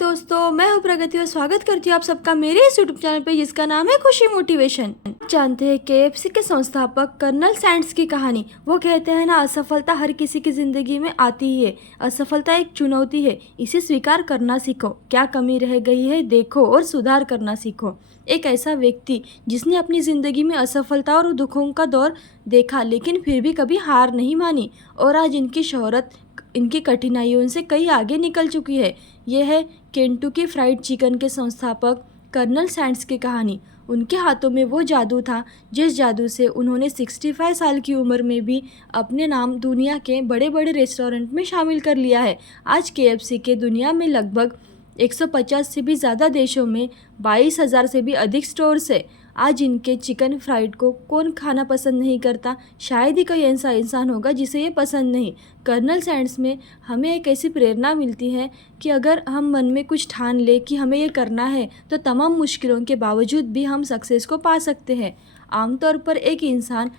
दोस्तों, मैं हूं प्रगति और स्वागत करती हूं आप सबका मेरे इस यूट्यूब चैनल पे जिसका नाम है खुशी मोटिवेशन। जानते हैं केएफसी के संस्थापक कर्नल सैंडर्स की कहानी। वो कहते हैं ना, असफलता हर किसी की जिंदगी में आती ही है। असफलता एक चुनौती है, इसे स्वीकार करना सीखो। क्या कमी रह गई है देखो और सुधार करना सीखो। एक ऐसा व्यक्ति जिसने अपनी ज़िंदगी में असफलता और दुखों का दौर देखा लेकिन फिर भी कभी हार नहीं मानी, और आज इनकी शोहरत इनकी कठिनाइयों से कई आगे निकल चुकी है। यह है केंटुकी फ्राइड चिकन के संस्थापक कर्नल सैंडर्स की कहानी। उनके हाथों में वो जादू था जिस जादू से उन्होंने 65 साल की उम्र में भी अपने नाम दुनिया के बड़े बड़े रेस्टोरेंट में शामिल कर लिया है। आज केएफसी के दुनिया में लगभग 150 से भी ज़्यादा देशों में 22,000 से भी अधिक स्टोर्स है। आज इनके चिकन फ्राइड को कौन खाना पसंद नहीं करता। शायद ही कोई ऐसा इंसान होगा जिसे ये पसंद नहीं। कर्नल सैंडर्स में हमें एक ऐसी प्रेरणा मिलती है कि अगर हम मन में कुछ ठान ले कि हमें ये करना है तो तमाम मुश्किलों के बावजूद भी हम सक्सेस को पा सकते हैं। आमतौर पर एक इंसान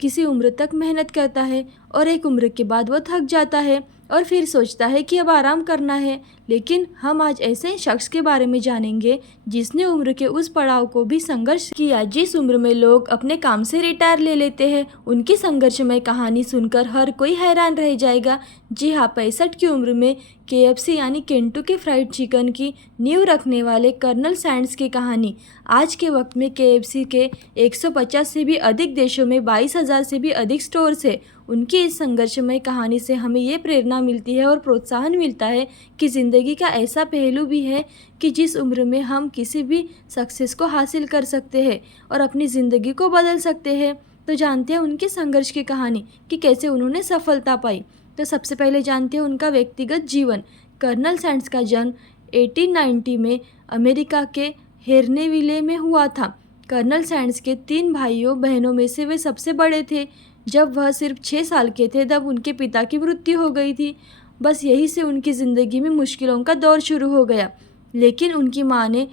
किसी उम्र तक मेहनत करता है और एक उम्र के बाद वो थक जाता है और फिर सोचता है कि अब आराम करना है। लेकिन हम आज ऐसे शख्स के बारे में जानेंगे जिसने उम्र के उस पड़ाव को भी संघर्ष किया जिस उम्र में लोग अपने काम से रिटायर ले लेते हैं। उनकी संघर्षमय कहानी सुनकर हर कोई हैरान रह जाएगा। जी हाँ, 65 की उम्र में केएफसी यानी केंटुकी फ्राइड चिकन की नींव रखने वाले कर्नल सैंडर्स की कहानी। आज के वक्त में केएफसी के 150 से भी अधिक देशों में 22,000 से भी अधिक स्टोर्स है। उनकी इस संघर्षमय कहानी से हमें ये प्रेरणा मिलती है और प्रोत्साहन मिलता है कि ज़िंदगी का ऐसा पहलू भी है कि जिस उम्र में हम किसी भी सक्सेस को हासिल कर सकते हैं और अपनी ज़िंदगी को बदल सकते हैं। तो जानते हैं उनकी संघर्ष की कहानी कि कैसे उन्होंने सफलता पाई। तो सबसे पहले जानते हैं उनका व्यक्तिगत जीवन। कर्नल सैंडर्स का जन्म 1890 में अमेरिका के हेर्नेविले में हुआ था। कर्नल सैंडर्स के 3 भाइयों बहनों में से वे सबसे बड़े थे। जब वह सिर्फ 6 साल के थे तब उनके पिता की मृत्यु हो गई थी। बस यहीं से उनकी ज़िंदगी में मुश्किलों का दौर शुरू हो गया। लेकिन उनकी माँ ने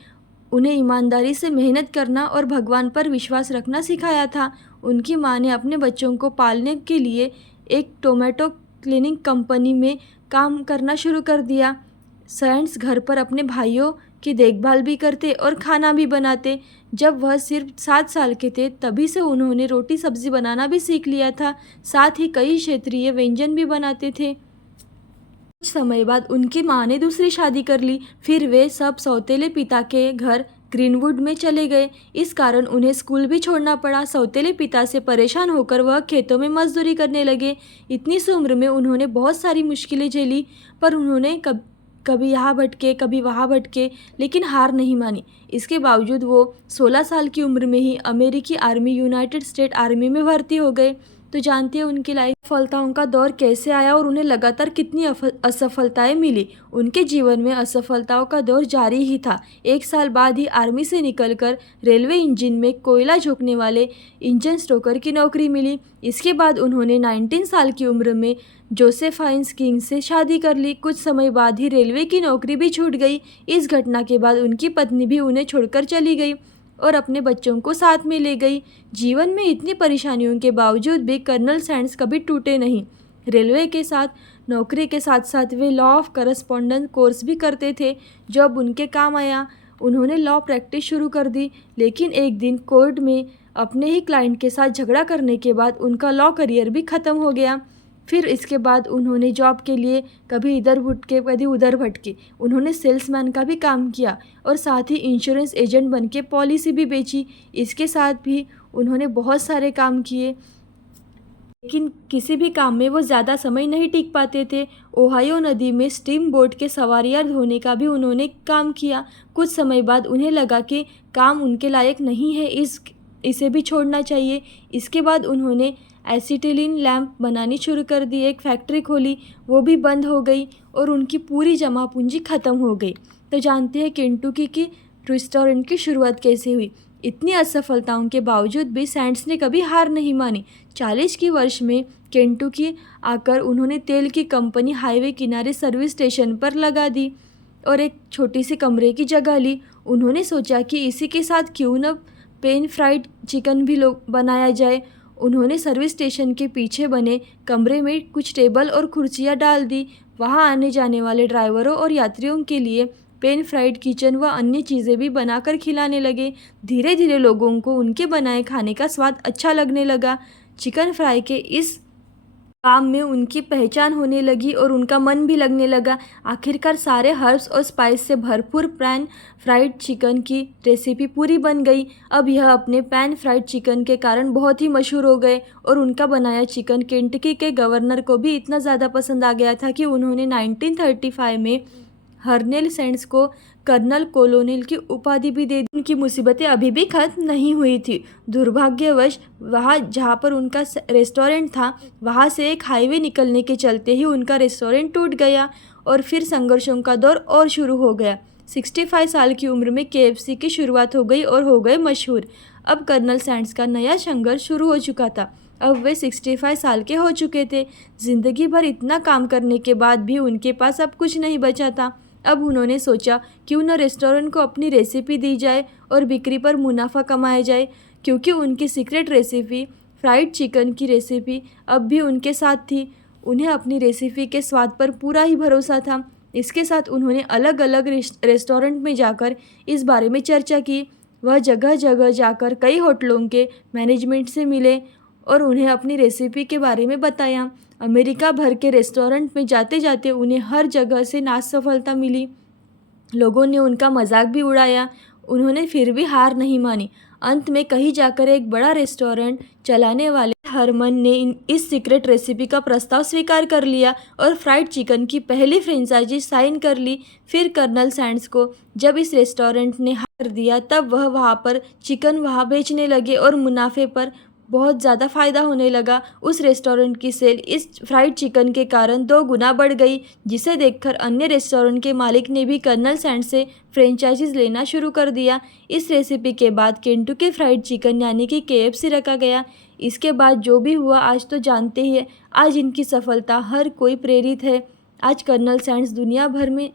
उन्हें ईमानदारी से मेहनत करना और भगवान पर विश्वास रखना सिखाया था। उनकी माँ ने अपने बच्चों को पालने के लिए एक टोमेटो क्लीनिंग कंपनी में काम करना शुरू कर दिया। सैंडर्स घर पर अपने भाइयों की देखभाल भी करते और खाना भी बनाते। जब वह सिर्फ 7 साल के थे तभी से उन्होंने रोटी सब्जी बनाना भी सीख लिया था। साथ ही कई क्षेत्रीय व्यंजन भी बनाते थे। कुछ समय बाद उनकी माँ ने दूसरी शादी कर ली। फिर वे सब सौतेले पिता के घर ग्रीनवुड में चले गए। इस कारण उन्हें स्कूल भी छोड़ना पड़ा। सौतेले पिता से परेशान होकर वह खेतों में मजदूरी करने लगे। इतनी सी उम्र में उन्होंने बहुत सारी मुश्किलें झेली, पर उन्होंने कभी यहाँ भटके कभी वहाँ भटके, लेकिन हार नहीं मानी। इसके बावजूद वो 16 साल की उम्र में ही अमेरिकी आर्मी यूनाइटेड स्टेट आर्मी में भर्ती हो गए। तो जानते हैं उनकी लाइफ सफलताओं का दौर कैसे आया और उन्हें लगातार कितनी असफलताएं मिली। उनके जीवन में असफलताओं का दौर जारी ही था। 1 साल बाद ही आर्मी से निकलकर रेलवे इंजन में कोयला झोंकने वाले इंजन स्टोकर की नौकरी मिली। इसके बाद उन्होंने 19 साल की उम्र में जोसेफाइन किंग से शादी कर ली। कुछ समय बाद ही रेलवे की नौकरी भी छूट गई। इस घटना के बाद उनकी पत्नी भी उन्हें छोड़कर चली गई और अपने बच्चों को साथ में ले गई। जीवन में इतनी परेशानियों के बावजूद भी कर्नल सैंडर्स कभी टूटे नहीं। रेलवे के साथ नौकरी के साथ साथ वे लॉ ऑफ करस्पॉन्डेंस कोर्स भी करते थे जो अब उनके काम आया। उन्होंने लॉ प्रैक्टिस शुरू कर दी, लेकिन एक दिन कोर्ट में अपने ही क्लाइंट के साथ झगड़ा करने के बाद उनका लॉ करियर भी ख़त्म हो गया। फिर इसके बाद उन्होंने जॉब के लिए कभी इधर भटके कभी उधर भटके। उन्होंने सेल्समैन का भी काम किया और साथ ही इंश्योरेंस एजेंट बन के पॉलिसी भी बेची। इसके साथ भी उन्होंने बहुत सारे काम किए, लेकिन किसी भी काम में वो ज़्यादा समय नहीं टिक पाते थे। ओहायो नदी में स्टीम बोट के सवारियाँ धोने का भी उन्होंने काम किया। कुछ समय बाद उन्हें लगा कि काम उनके लायक नहीं है, इसे भी छोड़ना चाहिए। इसके बाद उन्होंने एसिटिलीन लैंप बनानी शुरू कर दी। एक फैक्ट्री खोली, वो भी बंद हो गई और उनकी पूरी जमा पूंजी ख़त्म हो गई। तो जानते हैं केंटुकी की रेस्टोरेंट की शुरुआत कैसे हुई। इतनी असफलताओं के बावजूद भी सैंडर्स ने कभी हार नहीं मानी। 40 की वर्ष में केंटुकी आकर उन्होंने तेल की कंपनी हाईवे किनारे सर्विस स्टेशन पर लगा दी और एक छोटी सी कमरे की जगह ली। उन्होंने सोचा कि इसी के साथ क्यों न पेन फ्राइड चिकन भी बनाया जाए। उन्होंने सर्विस स्टेशन के पीछे बने कमरे में कुछ टेबल और कुर्सियाँ डाल दी। वहाँ आने जाने वाले ड्राइवरों और यात्रियों के लिए पैन फ्राइड किचन व अन्य चीज़ें भी बनाकर खिलाने लगे। धीरे धीरे लोगों को उनके बनाए खाने का स्वाद अच्छा लगने लगा। चिकन फ्राई के इस काम में उनकी पहचान होने लगी और उनका मन भी लगने लगा। आखिरकार सारे हर्ब्स और स्पाइस से भरपूर पैन फ्राइड चिकन की रेसिपी पूरी बन गई। अब यह अपने पैन फ्राइड चिकन के कारण बहुत ही मशहूर हो गए और उनका बनाया चिकन केंटकी के गवर्नर को भी इतना ज़्यादा पसंद आ गया था कि उन्होंने 1935 में हर्नेल सैंड्स को कर्नल कोलोनेल की उपाधि भी दे दी। उनकी मुसीबतें अभी भी खत्म नहीं हुई थी। दुर्भाग्यवश वहाँ जहाँ पर उनका रेस्टोरेंट था वहाँ से एक हाईवे निकलने के चलते ही उनका रेस्टोरेंट टूट गया और फिर संघर्षों का दौर और शुरू हो गया। 65 साल की उम्र में KFC की शुरुआत हो गई और हो गए मशहूर। अब कर्नल सैंड्स का नया संघर्ष शुरू हो चुका था। अब वे 65 साल के हो चुके थे। जिंदगी भर इतना काम करने के बाद भी उनके पास अब कुछ नहीं बचा था। अब उन्होंने सोचा क्यों न रेस्टोरेंट को अपनी रेसिपी दी जाए और बिक्री पर मुनाफा कमाया जाए, क्योंकि उनकी सीक्रेट रेसिपी फ्राइड चिकन की रेसिपी अब भी उनके साथ थी। उन्हें अपनी रेसिपी के स्वाद पर पूरा ही भरोसा था। इसके साथ उन्होंने अलग अलग रेस्टोरेंट में जाकर इस बारे में चर्चा की। वह जगह जगह जाकर कई होटलों के मैनेजमेंट से मिले और उन्हें अपनी रेसिपी के बारे में बताया। अमेरिका भर के रेस्टोरेंट में जाते जाते उन्हें हर जगह से सफलता मिली। लोगों ने उनका मजाक भी उड़ाया। उन्होंने फिर भी हार नहीं मानी। अंत में कहीं जाकर एक बड़ा रेस्टोरेंट चलाने वाले हरमन ने इस सीक्रेट रेसिपी का प्रस्ताव स्वीकार कर लिया और फ्राइड चिकन की पहली फ्रेंचाइजी साइन कर ली। फिर कर्नल सैंड्स को जब इस रेस्टोरेंट ने हार दिया तब वह वहाँ पर चिकन वहाँ बेचने लगे और मुनाफे पर बहुत ज़्यादा फ़ायदा होने लगा। उस रेस्टोरेंट की सेल इस फ्राइड चिकन के कारण 2 गुना बढ़ गई, जिसे देखकर अन्य रेस्टोरेंट के मालिक ने भी कर्नल सैंड्स से फ्रेंचाइजीज लेना शुरू कर दिया। इस रेसिपी के बाद केंटुकी फ्राइड चिकन यानी कि KFC रखा गया। इसके बाद जो भी हुआ आज तो जानते ही हैं। आज इनकी सफलता हर कोई प्रेरित है। आज कर्नल सैंड्स दुनिया भर में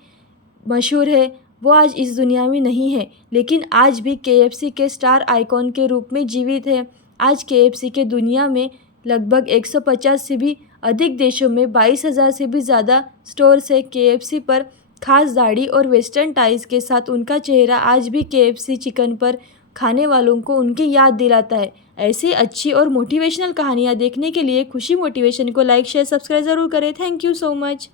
मशहूर है। वो आज इस दुनिया में नहीं है, लेकिन आज भी KFC के स्टार आइकॉन के रूप में जीवित है। आज KFC के दुनिया में लगभग 150 से भी अधिक देशों में 22,000 से भी ज़्यादा स्टोर्स है। KFC पर खास दाढ़ी और वेस्टर्न टाइज के साथ उनका चेहरा आज भी KFC चिकन पर खाने वालों को उनकी याद दिलाता है। ऐसी अच्छी और मोटिवेशनल कहानियाँ देखने के लिए खुशी मोटिवेशन को लाइक शेयर सब्सक्राइब ज़रूर करें। Thank you so much.